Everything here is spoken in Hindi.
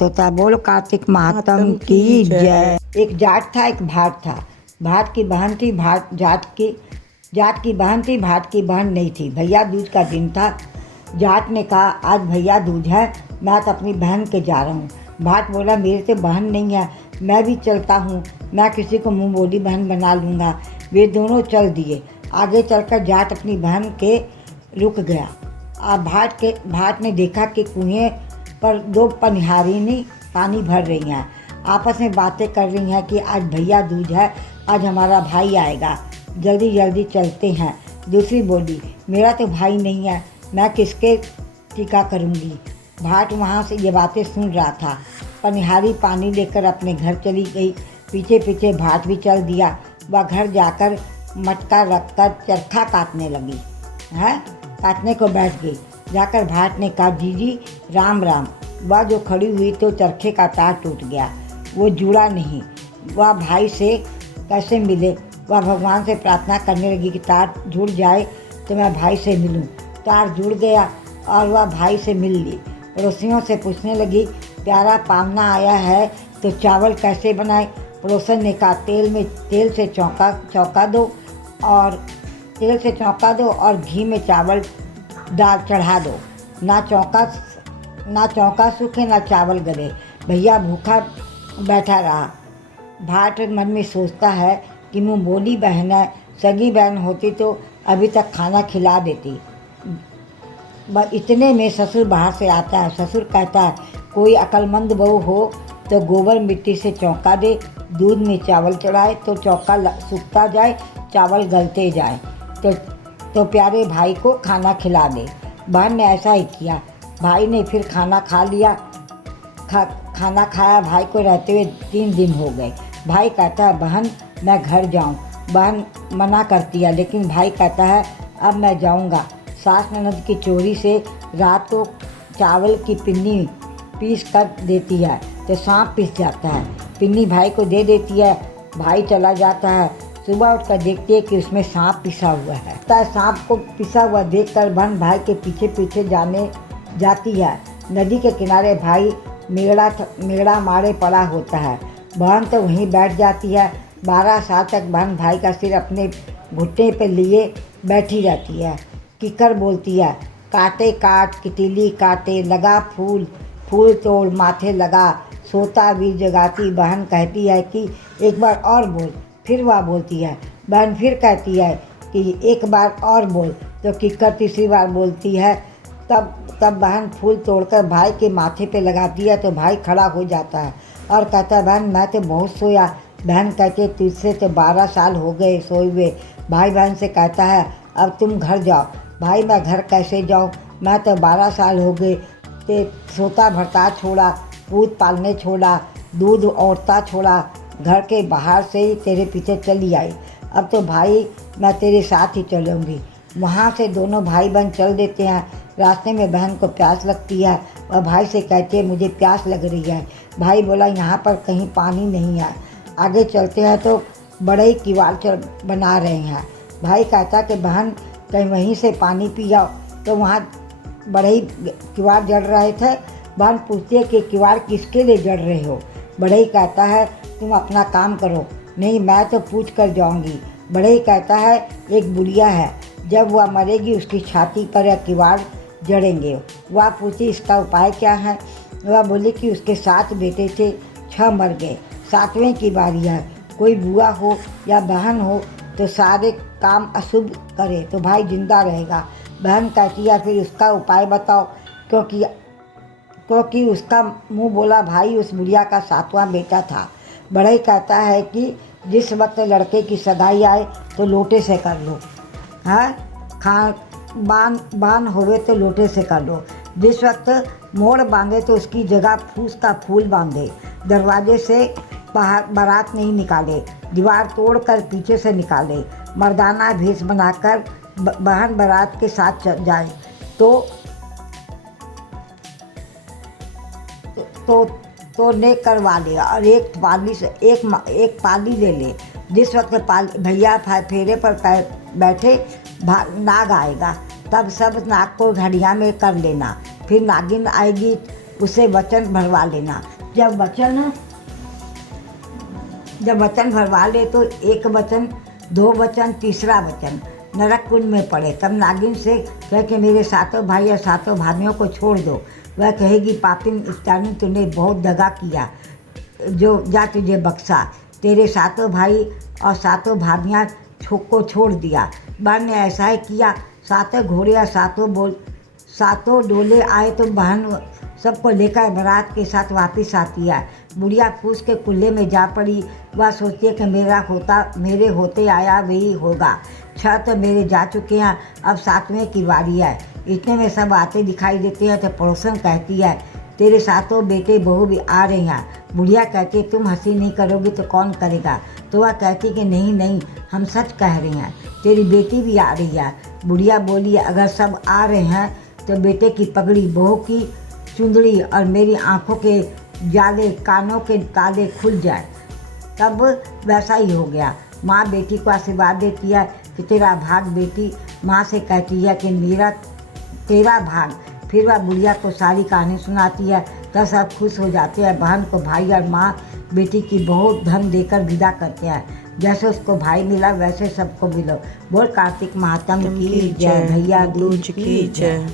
होता है। बोलो कार्तिक महात्म की जय। एक जाट था, एक भाट था। भाट की बहन थी, जाट की बहन थी, भाट की बहन नहीं थी। भैया दूज का दिन था। जाट ने कहा आज भैया दूज है, मैं तो अपनी बहन के जा रहा हूँ। भाट बोला मेरे तो बहन नहीं है, मैं भी चलता हूँ, मैं किसी को मुँह बोली बहन बना लूँगा। वे दोनों चल दिए। आगे चलकर जाट अपनी बहन के रुक गया। अब भाट ने देखा कि कुएं पर दो पनिहारिनी पानी भर रही हैं, आपस में बातें कर रही हैं कि आज भैया दूज है, आज हमारा भाई आएगा, जल्दी जल्दी चलते हैं। दूसरी बोली मेरा तो भाई नहीं है, मैं किसके टीका करूँगी। भाट वहाँ से ये बातें सुन रहा था। पनिहारी पानी लेकर अपने घर चली गई। पीछे पीछे भाट भी चल दिया। वह घर जाकर मटका रखकर चरखा काटने लगी है, काटने को बैठ गई। जाकर भाट ने कहा जीजी राम राम। वह जो खड़ी हुई तो चरखे का तार टूट गया, वो जुड़ा नहीं। वह भाई से कैसे मिले। वह भगवान से प्रार्थना करने लगी कि तार जुड़ जाए तो मैं भाई से मिलूं। तार जुड़ गया और वह भाई से मिल ली। पड़ोसियों से पूछने लगी प्यारा पावना आया है तो चावल कैसे बनाए। पड़ोसन ने कहा तेल से चौंका दो और घी में चावल दाल चढ़ा दो। ना चौंका सूखे ना चावल गले, भैया भूखा बैठा रहा। भाट मन में सोचता है कि मुँह बोली बहन है, सगी बहन होती तो अभी तक खाना खिला देती। इतने में ससुर बाहर से आता है। ससुर कहता है कोई अक्लमंद बहू हो तो गोबर मिट्टी से चौंका दे, दूध में चावल चढ़ाए तो चौका सूखता जाए, चावल गलते जाए तो प्यारे भाई को खाना खिला दे। बहन ने ऐसा ही किया। भाई ने फिर खाना खा लिया। खाना खाया भाई को रहते हुए 3 दिन हो गए। भाई कहता है बहन मैं घर जाऊं। बहन मना करती है, लेकिन भाई कहता है अब मैं जाऊंगा। सास ननद की चोरी से रात को चावल की पिन्नी पीस कर देती है तो सांप पिस जाता है। पिन्नी भाई को दे देती है। भाई चला जाता है। सुबह उठकर देखती है कि उसमें सांप पिसा हुआ है। सांप को पिसा हुआ देखकर बहन भाई के पीछे पीछे जाती है। नदी के किनारे भाई मेड़ा मारे पड़ा होता है। बहन तो वहीं बैठ जाती है। 12 साल तक बहन भाई का सिर अपने घुटने पर लिए बैठी रहती है। किकर बोलती है काटे काट कितिली काटे, लगा फूल तोड़ माथे लगा, सोता वीर जगाती। बहन कहती है कि एक बार और बोल। फिर वह बोलती है। बहन फिर कहती है कि एक बार और बोल। तो किकर तीसरी बार बोलती है। तब बहन फूल तोड़कर भाई के माथे पे लगाती है तो भाई खड़ा हो जाता है और कहता है बहन मैं तो बहुत सोया। बहन कहती तुझसे तो 12 साल हो गए सोए हुए। भाई बहन से कहता है अब तुम घर जाओ। भाई मैं घर कैसे जाऊँ, मैं तो 12 साल हो गए। ते सोता भरता छोड़ा, पूत पालने छोड़ा, दूध औरता छोड़ा, घर के बाहर से ही तेरे पीछे चली आई। अब तो भाई मैं तेरे साथ ही चलूँगी। वहाँ से दोनों भाई बहन चल देते हैं। रास्ते में बहन को प्यास लगती है। वह भाई से कहती है मुझे प्यास लग रही है। भाई बोला यहाँ पर कहीं पानी नहीं है। आगे चलते हैं तो बड़े ही किवाड़ बना रहे हैं। भाई कहता कि बहन कहीं वहीं से पानी पी जाओ। तो वहाँ बड़े ही किवाड़ जड़ रहे थे। बहन पूछती है कि किवाड़ किसके लिए जड़ रहे हो। बड़े ही कहता है तुम अपना काम करो। नहीं मैं तो पूछ कर जाऊँगी। बड़े ही कहता है एक बुढ़िया है, जब वह मरेगी उसकी छाती पर या किवाड़ जड़ेंगे। वह पूछी इसका उपाय क्या है। वह बोली कि उसके 7 बेटे थे, 6 मर गए, 7वें की बारी है। कोई बुआ हो या बहन हो तो सारे काम अशुभ करे तो भाई जिंदा रहेगा। बहन कहती है फिर उसका उपाय बताओ, क्योंकि उसका मुँह बोला भाई उस बुढ़िया का 7वां बेटा था। बड़ा ही कहता है कि जिस वक्त लड़के की सगाई आए तो लोटे से कर लो, हाँ बान होवे तो लोटे से कर लो। जिस वक्त मोड़ बांधे तो उसकी जगह फूस का फूल बांधे। दरवाजे से बाहर बारात नहीं निकाले, दीवार तोड़कर पीछे से निकाले। मर्दाना भेष बनाकर बहन बारात के साथ जाए तो ने करवा ले और एक पाली ले ले। जिस वक्त भैया फेरे पर बैठे नाग आएगा तब सब नाग को घड़िया में कर लेना। फिर नागिन आएगी उसे वचन भरवा लेना। जब वचन भरवा ले तो एक वचन, 2 वचन, तीसरा वचन नरक कुंड में पड़े। तब नागिन से कह के मेरे सातों भाई और सातों भाभियों को छोड़ दो। वह कहेगी पापिन इफ्तारी तूने बहुत दगा किया, जो जा तुझे बख्शा। तेरे सातों भाई और सातों भाभियाँ को छोड़ दिया। बहन ने ऐसा ही किया। सातों घोड़े और सातों डोले आए तो बहन सबको लेकर बारात के साथ वापस आती है। बुढ़िया फूस के कुल्ले में जा पड़ी। वह सोचती है कि मेरे होते आया वही होगा। 6 तो मेरे जा चुके हैं, अब 7वें की बारी है। इतने में सब आते दिखाई देते हैं तो पड़ोसन कहती है तेरे सातों बेटे बहू भी आ रहे हैं। बुढ़िया कहती है तुम हंसी नहीं करोगी तो कौन करेगा। तो वह कहती कि नहीं हम सच कह रहे हैं, तेरी बेटी भी आ रही है। बुढ़िया बोली अगर सब आ रहे हैं तो बेटे की पगड़ी, बहू की चुंदड़ी और मेरी आँखों के जाले, कानों के ताले खुल जाए। तब वैसा ही हो गया। माँ बेटी को आशीर्वाद देती है कि तेरा भाग बेटी। माँ से कहती है कि तेरा भाग। फिर वह बुढ़िया को सारी कहानी सुनाती है। तब सब खुश हो जाते हैं। बहन को भाई और माँ बेटी की बहुत धन देकर विदा करते हैं। जैसे उसको भाई मिला वैसे सबको मिलो। बोल कार्तिक महात्म की जय, भैया दूज की जय।